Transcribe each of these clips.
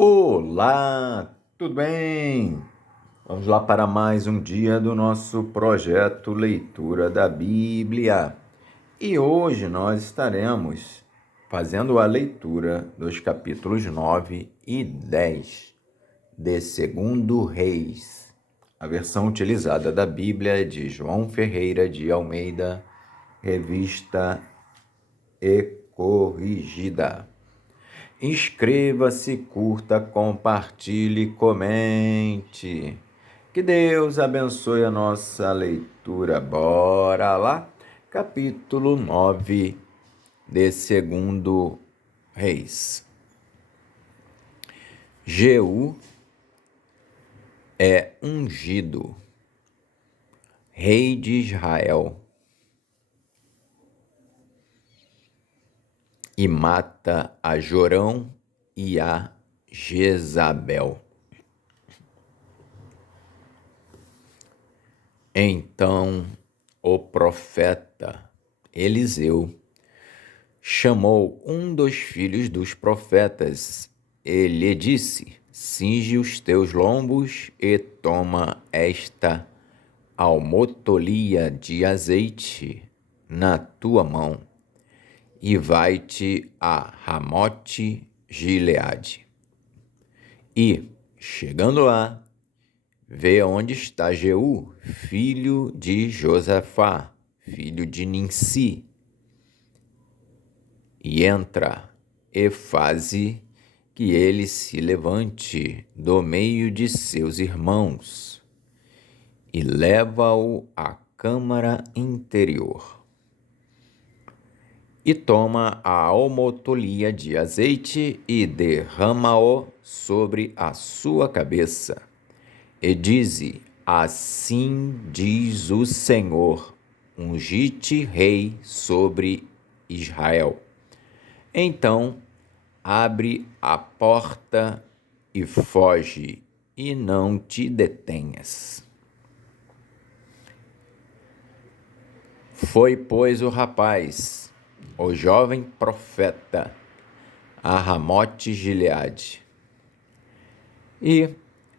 Olá, tudo bem? Vamos lá para mais um dia do nosso projeto Leitura da Bíblia. E hoje nós estaremos fazendo a leitura dos capítulos 9 e 10 de 2 Reis. A versão utilizada da Bíblia é de João Ferreira de Almeida, revista e corrigida. Inscreva-se, curta, compartilhe, comente. Que Deus abençoe a nossa leitura. Bora lá? Capítulo 9 de 2 Reis. Jeú é ungido, rei de Israel, e mata a Jorão e a Jezabel. Então o profeta Eliseu chamou um dos filhos dos profetas e lhe disse: cinge os teus lombos e toma esta almotolia de azeite na tua mão e vai-te a Ramote Gileade. E, chegando lá, vê onde está Jeú, filho de Josafá, filho de Ninsi, e entra e faze que ele se levante do meio de seus irmãos e leva-o à câmara interior. E toma a almotolia de azeite e derrama-o sobre a sua cabeça. E dize: assim diz o Senhor, ungi-te rei sobre Israel. Então abre a porta e foge, e não te detenhas. Foi, pois, o rapaz, o jovem profeta, a Ramote Gileade. E,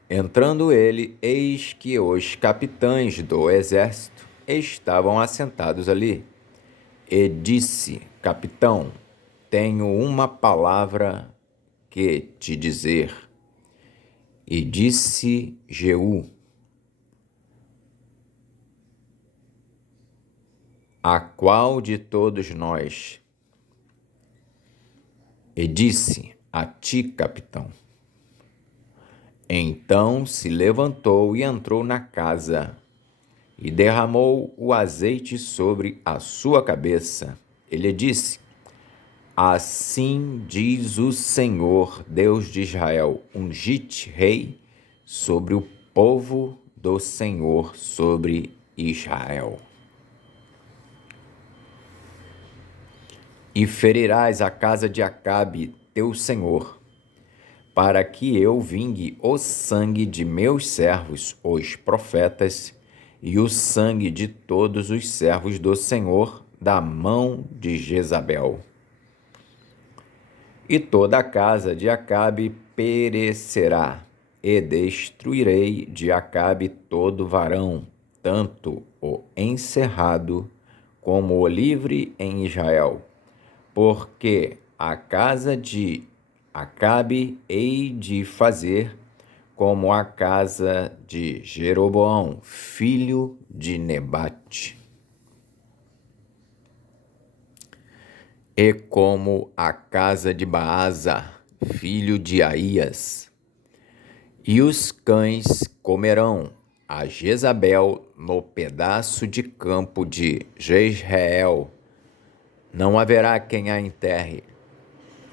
entrando ele, eis que os capitães do exército estavam assentados ali. E disse: capitão, tenho uma palavra que te dizer. E disse Jeú: a qual de todos nós? E disse: a ti, capitão. Então se levantou e entrou na casa, e derramou o azeite sobre a sua cabeça. Ele disse: assim diz o Senhor, Deus de Israel, ungi-te rei sobre o povo do Senhor, sobre Israel. E ferirás a casa de Acabe, teu senhor, para que eu vingue o sangue de meus servos, os profetas, e o sangue de todos os servos do Senhor, da mão de Jezabel. E toda a casa de Acabe perecerá, e destruirei de Acabe todo varão, tanto o encerrado como o livre em Israel. Porque a casa de Acabe hei de fazer como a casa de Jeroboão, filho de Nebate, e como a casa de Baasa, filho de Aías. E os cães comerão a Jezabel no pedaço de campo de Jezreel. Não haverá quem a enterre.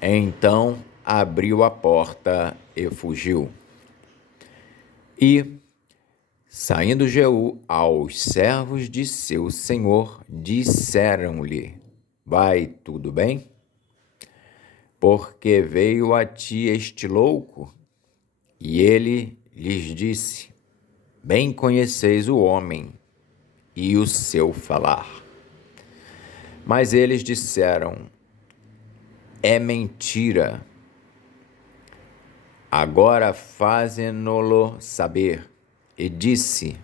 Então abriu a porta e fugiu. E, saindo Jeú aos servos de seu senhor, disseram-lhe: vai tudo bem? Porque veio a ti este louco? E ele lhes disse: bem conheceis o homem e o seu falar. Mas eles disseram: é mentira. Agora faze-no-lo saber. E disse: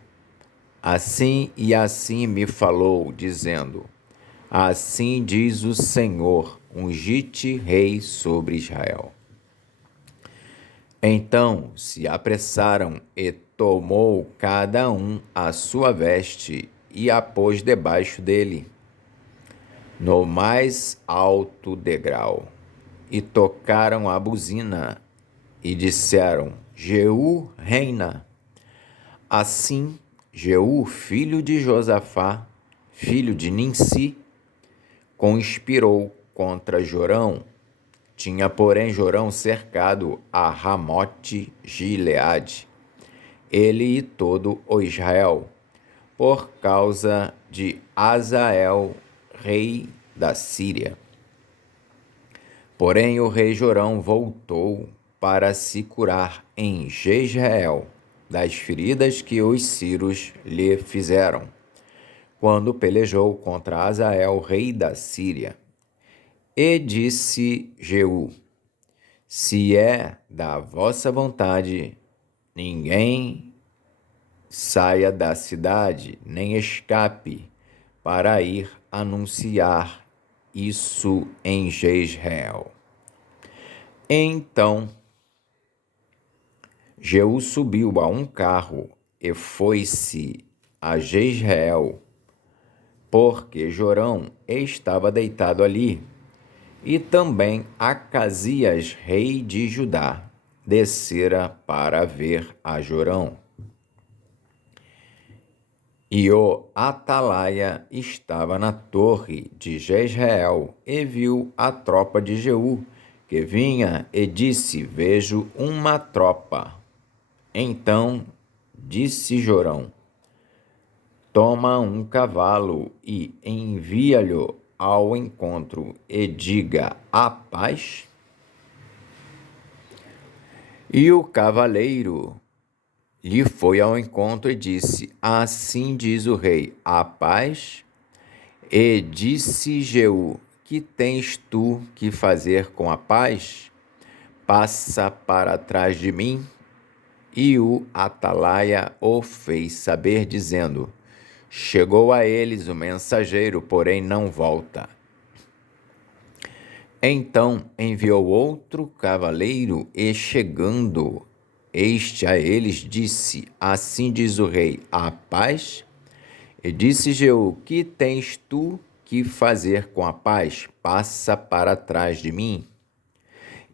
assim e assim me falou, dizendo: assim diz o Senhor, ungi-te rei sobre Israel. Então se apressaram e tomou cada um a sua veste e a pôs debaixo dele, no mais alto degrau, e tocaram a buzina e disseram: Jeú reina. Assim, Jeú, filho de Josafá, filho de Ninsi, conspirou contra Jorão. Tinha, porém, Jorão cercado a Ramote-Gileade, ele e todo o Israel, por causa de Azael, rei da Síria. Porém, o rei Jorão voltou para se curar em Jezreel das feridas que os sírios lhe fizeram, quando pelejou contra Azael, rei da Síria. E disse Jeú: se é da vossa vontade, ninguém saia da cidade, nem escape, para ir anunciar isso em Jezreel. Então Jeú subiu a um carro e foi-se a Jezreel, porque Jorão estava deitado ali, e também Acasias, rei de Judá, descera para ver a Jorão. E o atalaia estava na torre de Jezreel e viu a tropa de Jeú, que vinha, e disse: vejo uma tropa. Então disse Jorão: toma um cavalo e envia-lhe ao encontro, e diga: a paz. E o cavaleiro lhe foi ao encontro e disse: assim diz o rei, a paz. E disse Jeú: que tens tu que fazer com a paz? Passa para trás de mim. E o atalaia o fez saber, dizendo: chegou a eles o mensageiro, porém não volta. Então enviou outro cavaleiro, e chegando este a eles, disse: assim diz o rei, a paz. E disse Jeú: que tens tu que fazer com a paz? Passa para trás de mim.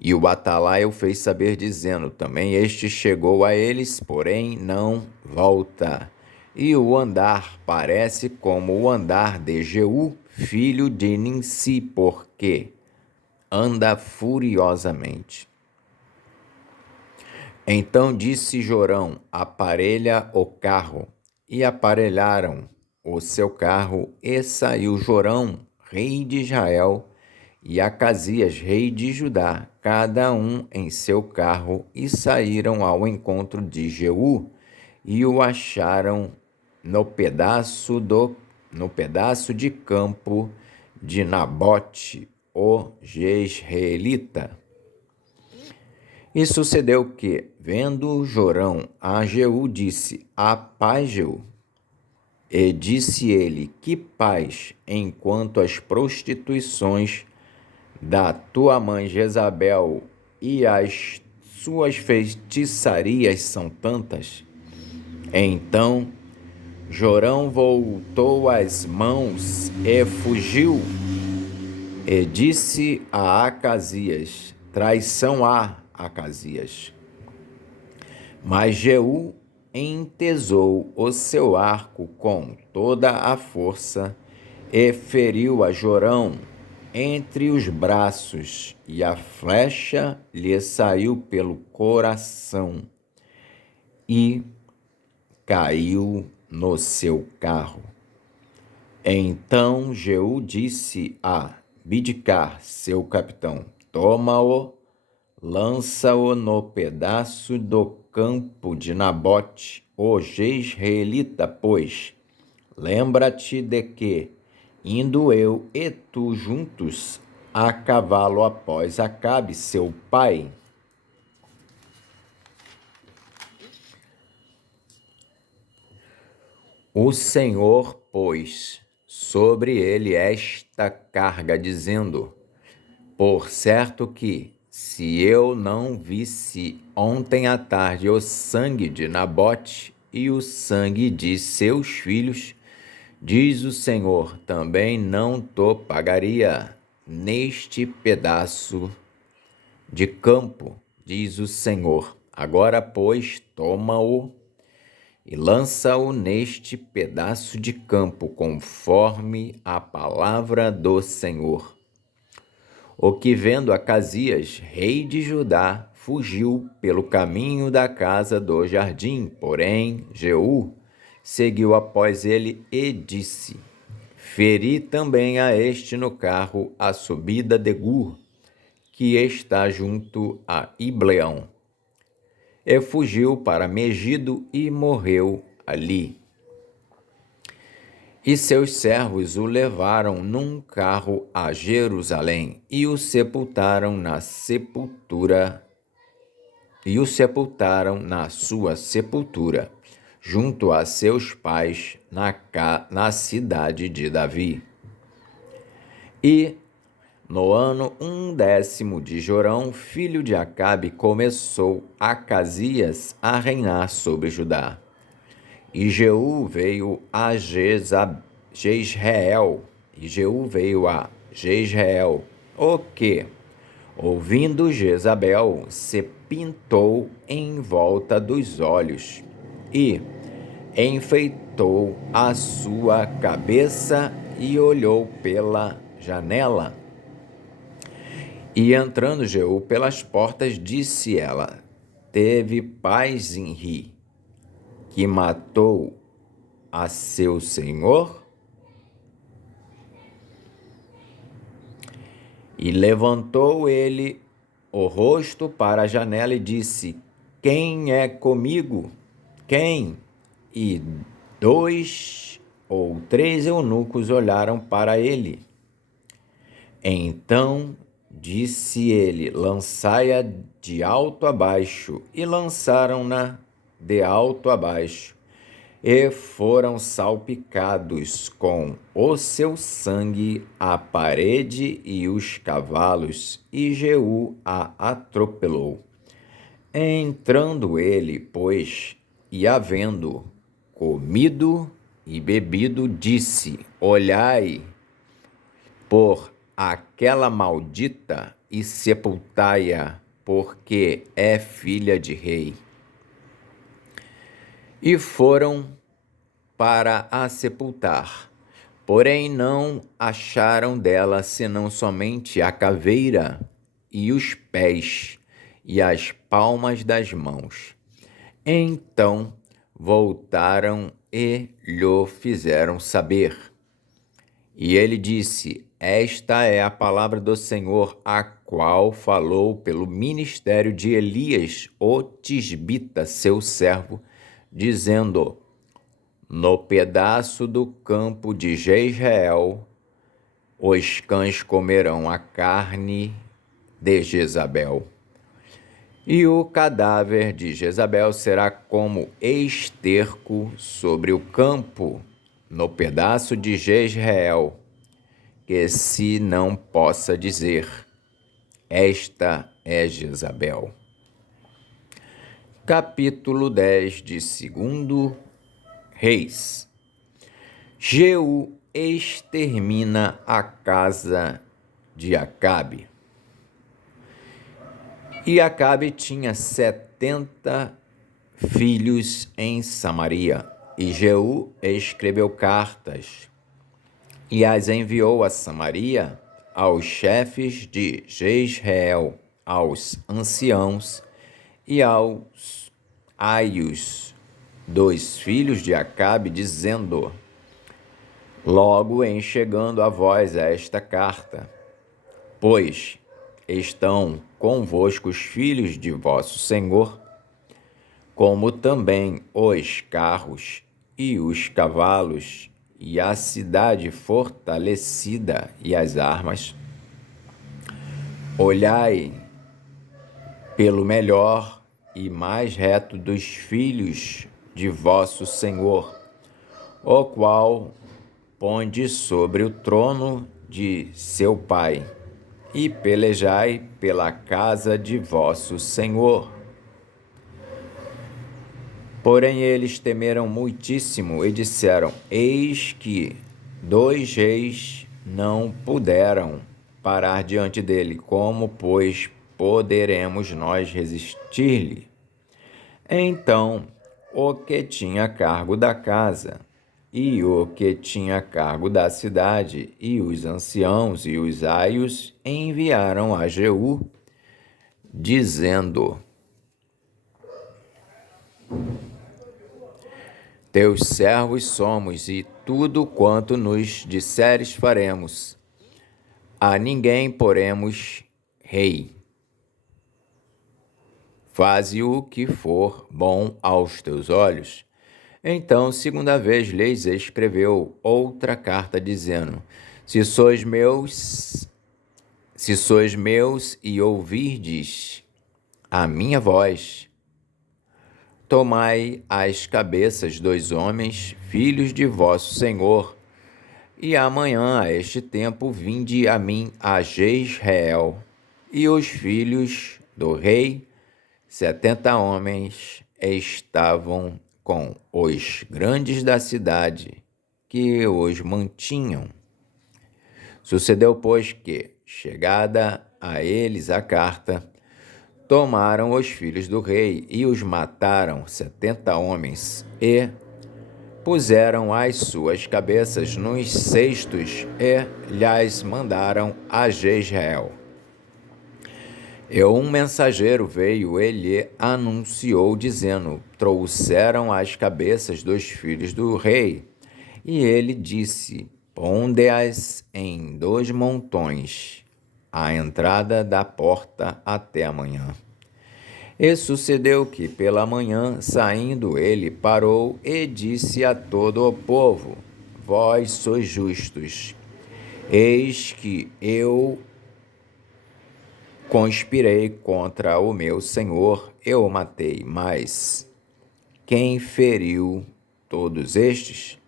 E o atalaia o fez saber, dizendo: também este chegou a eles, porém não volta. E o andar parece como o andar de Jeú, filho de Ninsi, porque anda furiosamente. Então disse Jorão: aparelha o carro. E aparelharam o seu carro, e saiu Jorão, rei de Israel, e Acasias, rei de Judá, cada um em seu carro, e saíram ao encontro de Jeú, e o acharam no pedaço de campo de Nabote, o Jezreelita. E sucedeu que, vendo Jorão a Jeú, disse: a paz, Jeú. E disse ele: que paz, enquanto as prostituições da tua mãe Jezabel e as suas feitiçarias são tantas? Então Jorão voltou as mãos e fugiu, e disse a Acasias: traição há, Acasias. Mas Jeú entesou o seu arco com toda a força e feriu a Jorão entre os braços, e a flecha lhe saiu pelo coração e caiu no seu carro. Então Jeú disse a Bidcar, seu capitão: toma-o, lança-o no pedaço do campo de Nabote, o Jezreelita, pois lembra-te de que, indo eu e tu juntos a cavalo após Acabe, seu pai, O Senhor pôs sobre ele esta carga, dizendo: por certo que, se eu não visse ontem à tarde o sangue de Nabote e o sangue de seus filhos, diz o Senhor, também não te pagaria neste pedaço de campo, diz o Senhor. Agora, pois, toma-o e lança-o neste pedaço de campo, conforme a palavra do Senhor. O que, vendo Acasias, rei de Judá, fugiu pelo caminho da casa do jardim. Porém, Jeú seguiu após ele e disse: feri também a este no carro a subida de Gur, que está junto a Ibleão. E fugiu para Megido e morreu ali. E seus servos o levaram num carro a Jerusalém e o sepultaram na sua sepultura, junto a seus pais, na cidade de Davi. E no ano 10º de Jorão, filho de Acabe, começou Acasias a reinar sobre Judá. E Jeú veio a Jezreel, o que, ouvindo Jezabel, se pintou em volta dos olhos e enfeitou a sua cabeça e olhou pela janela. E entrando Jeú pelas portas, disse ela: teve paz em Ri, que matou a seu senhor? E levantou ele o rosto para a janela e disse: quem é comigo? Quem? E 2 ou 3 eunucos olharam para ele. Então disse ele: lançai-a de alto a baixo. E lançaram-na de alto a baixo, e foram salpicados com o seu sangue a parede e os cavalos, e Jeú a atropelou. Entrando ele, pois, e havendo comido e bebido, disse: olhai por aquela maldita e sepultai-a, porque é filha de rei. E foram para a sepultar, porém não acharam dela senão somente a caveira e os pés e as palmas das mãos. Então voltaram e lhe fizeram saber. E ele disse: esta é a palavra do Senhor, a qual falou pelo ministério de Elias, o tisbita, seu servo, dizendo: no pedaço do campo de Jezreel, os cães comerão a carne de Jezabel. E o cadáver de Jezabel será como esterco sobre o campo, no pedaço de Jezreel, que se não possa dizer: esta é Jezabel. Capítulo 10 de 2 Reis. Jeú extermina a casa de Acabe. E Acabe tinha 70 filhos em Samaria. E Jeú escreveu cartas e as enviou a Samaria, aos chefes de Jezreel, aos anciãos e aos aios dos filhos de Acabe, dizendo: logo em chegando a vós esta carta, pois estão convosco os filhos de vosso senhor, como também os carros e os cavalos, e a cidade fortalecida e as armas. Olhai pelo melhor e mais reto dos filhos de vosso senhor, o qual ponde sobre o trono de seu pai, e pelejai pela casa de vosso Senhor. Porém eles temeram muitíssimo e disseram: Eis que 2 reis não puderam parar diante dele, como, pois, poderemos nós resistir-lhe? Então, o que tinha cargo da casa, e o que tinha cargo da cidade, e os anciãos e os aios enviaram a Jeú, dizendo: Teus servos somos, e tudo quanto nos disseres faremos. A ninguém poremos rei. Faze o que for bom aos teus olhos. Então, segunda vez, lhes escreveu outra carta, dizendo: Se sois meus e ouvirdes a minha voz, tomai as cabeças dos homens, filhos de vosso Senhor, e amanhã, a este tempo, vinde a mim a Jezreel. E os filhos do rei, 70 homens, estavam com os grandes da cidade, que os mantinham. Sucedeu, pois, que, chegada a eles a carta, tomaram os filhos do rei e os mataram, 70 homens, e puseram as suas cabeças nos cestos e lhas mandaram a Jezreel. E um mensageiro veio e lhe anunciou, dizendo: Trouxeram as cabeças dos filhos do rei. E ele disse: Ponde-as em 2 montões, à entrada da porta até amanhã. E sucedeu que, pela manhã, saindo, ele parou e disse a todo o povo: Vós sois justos. Eis que eu conspirei contra o meu senhor, eu o matei. Mas quem feriu todos estes?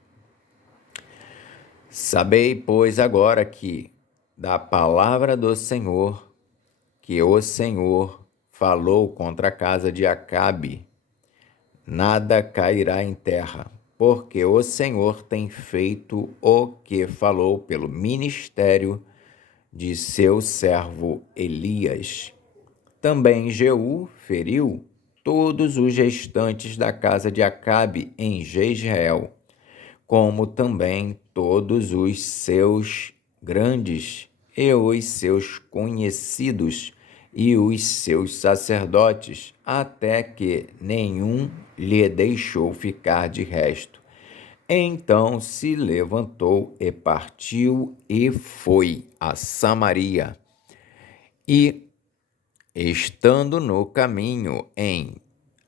Sabei, pois, agora que, da palavra do Senhor, que o Senhor falou contra a casa de Acabe, nada cairá em terra, porque o Senhor tem feito o que falou pelo ministério de seu servo Elias. Também Jeú feriu todos os restantes da casa de Acabe em Jezreel, como também todos os seus grandes e os seus conhecidos e os seus sacerdotes, até que nenhum lhe deixou ficar de resto. Então se levantou e partiu e foi a Samaria. E, estando no caminho em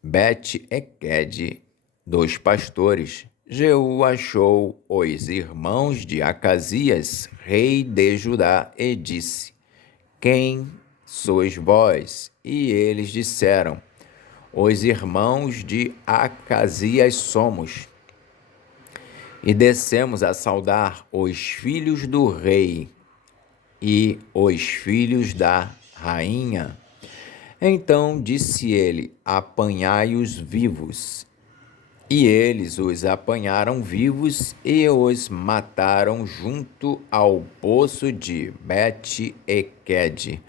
Bet-Eked dos pastores, Jeú achou os irmãos de Acasias, rei de Judá, e disse: Quem sois vós? E eles disseram: Os irmãos de Acasias somos. E descemos a saudar os filhos do rei e os filhos da rainha. Então disse ele: Apanhai-os vivos. E eles os apanharam vivos e os mataram junto ao poço de Bet-Eked,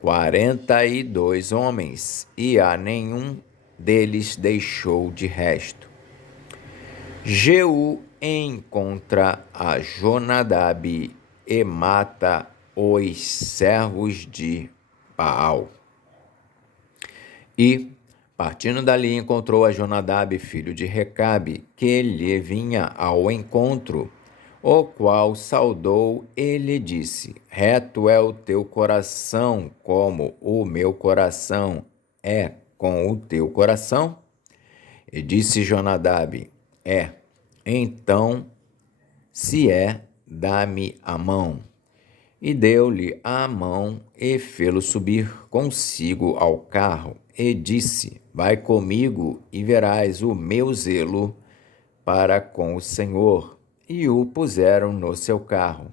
42 homens, e a nenhum deles deixou de resto. Jeú encontra a Jonadab e mata os servos de Baal. E, partindo dali, encontrou a Jonadab, filho de Recabe, que lhe vinha ao encontro, o qual saudou e lhe disse: Reto é o teu coração, como o meu coração é com o teu coração? E disse Jonadab: É. Então, se é, dá-me a mão. E deu-lhe a mão e fê-lo subir consigo ao carro, e disse: Vai comigo e verás o meu zelo para com o Senhor e o puseram no seu carro.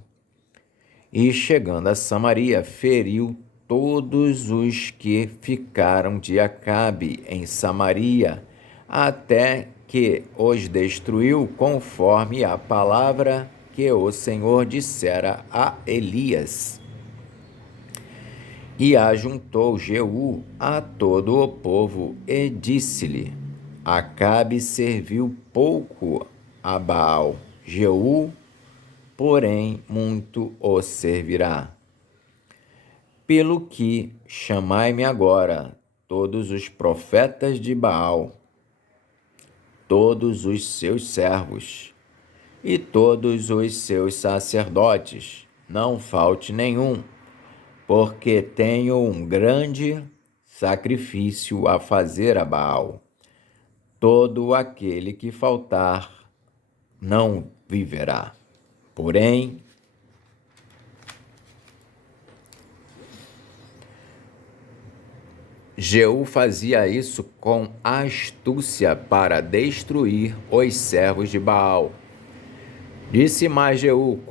E chegando a Samaria, feriu todos os que ficaram de Acabe em Samaria, até que os destruiu, conforme a palavra que o Senhor dissera a Elias. E ajuntou Jeú a todo o povo e disse-lhe: Acabe serviu pouco a Baal, Jeú, porém muito o servirá. Pelo que chamai-me agora todos os profetas de Baal, todos os seus servos e todos os seus sacerdotes, não falte nenhum, porque tenho um grande sacrifício a fazer a Baal. Todo aquele que faltar não viverá. Porém, Jeú fazia isso com astúcia para destruir os servos de Baal. Disse mais Jeú: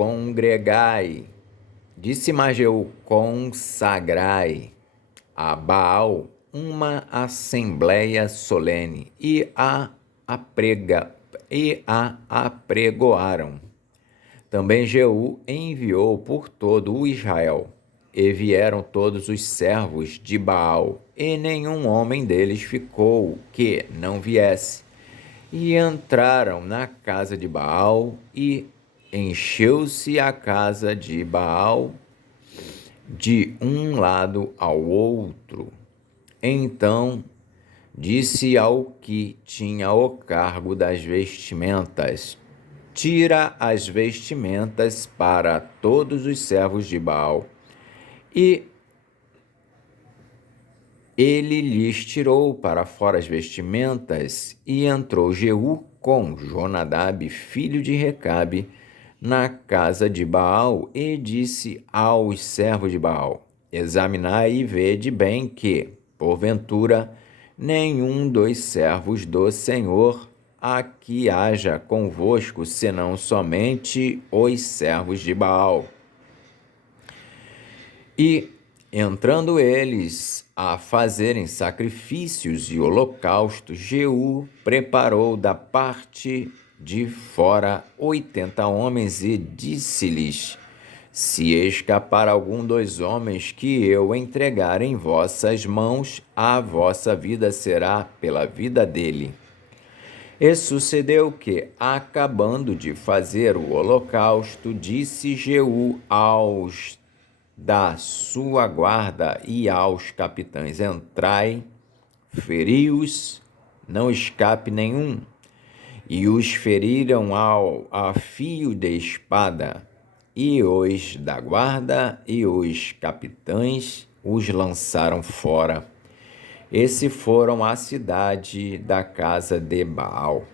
consagrai a Baal uma assembleia solene, e a apregoaram. Também Jeú enviou por todo o Israel, e vieram todos os servos de Baal, e nenhum homem deles ficou que não viesse. E entraram na casa de Baal, e encheu-se a casa de Baal de um lado ao outro. Então disse ao que tinha o cargo das vestimentas: tira as vestimentas para todos os servos de Baal. E ele lhes tirou para fora as vestimentas, e entrou Jeú com Jonadab, filho de Recabe, na casa de Baal, e disse aos servos de Baal: examinai e vede bem que, porventura, nenhum dos servos do Senhor aqui haja convosco, senão somente os servos de Baal. E, entrando eles a fazerem sacrifícios e holocaustos, Jeú preparou da parte de fora 80 homens e disse-lhes: se escapar algum dos homens que eu entregar em vossas mãos, a vossa vida será pela vida dele. E sucedeu que, acabando de fazer o holocausto, disse Jeú aos da sua guarda e aos capitães: entrai, feri-os, não escape nenhum. E os feriram a fio de espada, e os da guarda e os capitães os lançaram fora. E se foram à cidade da casa de Baal.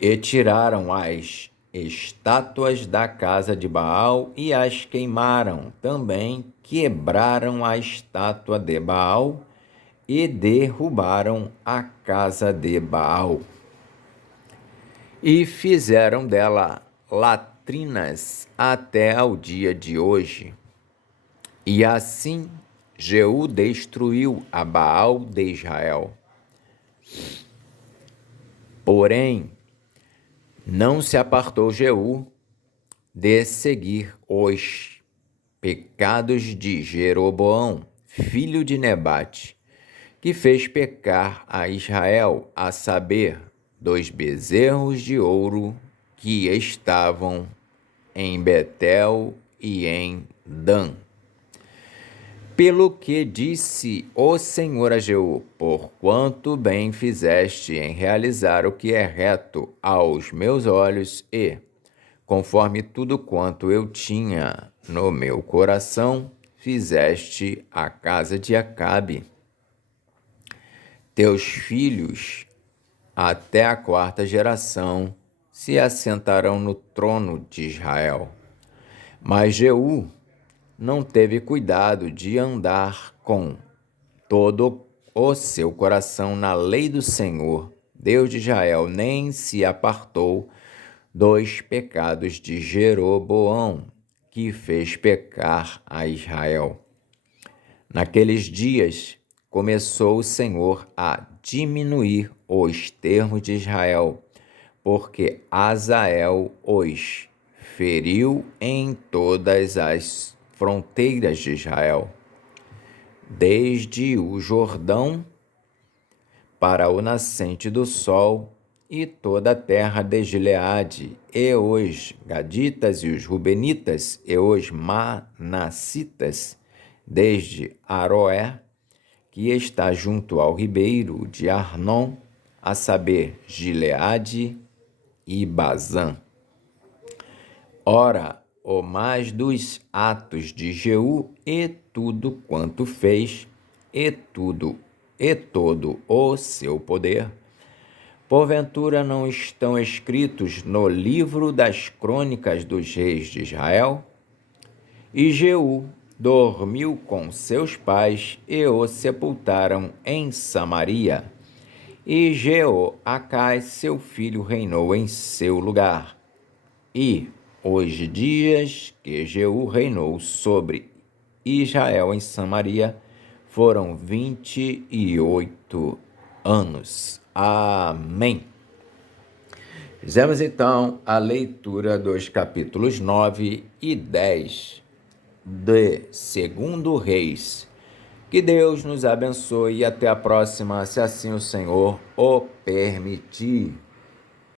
E tiraram as estátuas da casa de Baal e as queimaram. Também quebraram a estátua de Baal e derrubaram a casa de Baal. E fizeram dela latrinas até ao dia de hoje. E assim Jeú destruiu a Baal de Israel. Porém, não se apartou Jeú de seguir os pecados de Jeroboão, filho de Nebate, que fez pecar a Israel, a saber, dos bezerros de ouro que estavam em Betel e em Dan. Pelo que disse o Senhor a Jeú: porquanto bem fizeste em realizar o que é reto aos meus olhos e, conforme tudo quanto eu tinha no meu coração, fizeste a casa de Acabe. Teus filhos, até a 4ª geração, se assentarão no trono de Israel. Mas Jeú não teve cuidado de andar com todo o seu coração na lei do Senhor, Deus de Israel, nem se apartou dos pecados de Jeroboão, que fez pecar a Israel. Naqueles dias, começou o Senhor a diminuir os termos de Israel, porque Azael os feriu em todas as fronteiras de Israel, desde o Jordão para o nascente do sol, e toda a terra de Gileade, e os gaditas e os rubenitas, e os manassitas, desde Aroé, que está junto ao ribeiro de Arnon, a saber, Gileade e Bazã. Ora, o mais dos atos de Jeú, e tudo quanto fez, e todo o seu poder, porventura não estão escritos no livro das crônicas dos reis de Israel? E Jeú dormiu com seus pais e o sepultaram em Samaria. E Jeoacás, seu filho, reinou em seu lugar. E os dias que Jeú reinou sobre Israel em Samaria foram 28 anos. Amém. Fizemos então a leitura dos capítulos 9 e 10 de 2 Reis. Que Deus nos abençoe e até a próxima, se assim o Senhor o permitir.